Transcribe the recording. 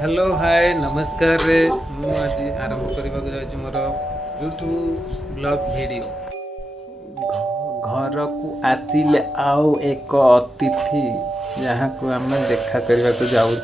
Hello hi नमस्कार रे मु आज आरंभ करने जाऊँ मोर यूट्यूब ब्लॉग वीडियो घर को आसिले आउ एक अतिथि जहाँ को आम देखा करने जाऊँ।